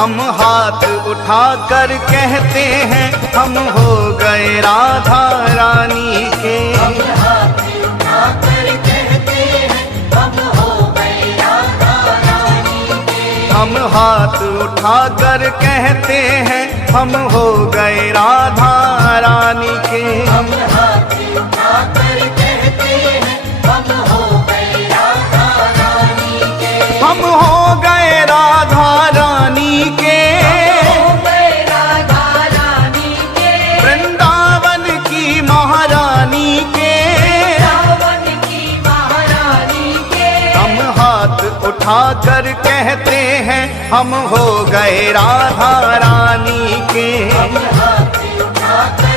हम हाथ उठाकर कहते हैं हम हो गए राधा रानी के। हम हाथ उठाकर कहते हैं हम हो गए राधा रानी के। हम हाथ उठाकर कहते हैं हम हो गए राधा रानी के। हम हाथ उठाकर कहते हैं हम हो गए राधा रानी के। हम हो गए राधा रानी के। हो गए राधा रानी के। वृंदावन की महारानी के। वृंदावन की महारानी के। हम हाथ उठाकर कहते हैं हम हो गए राधा रानी के। हम हाथ उठाकर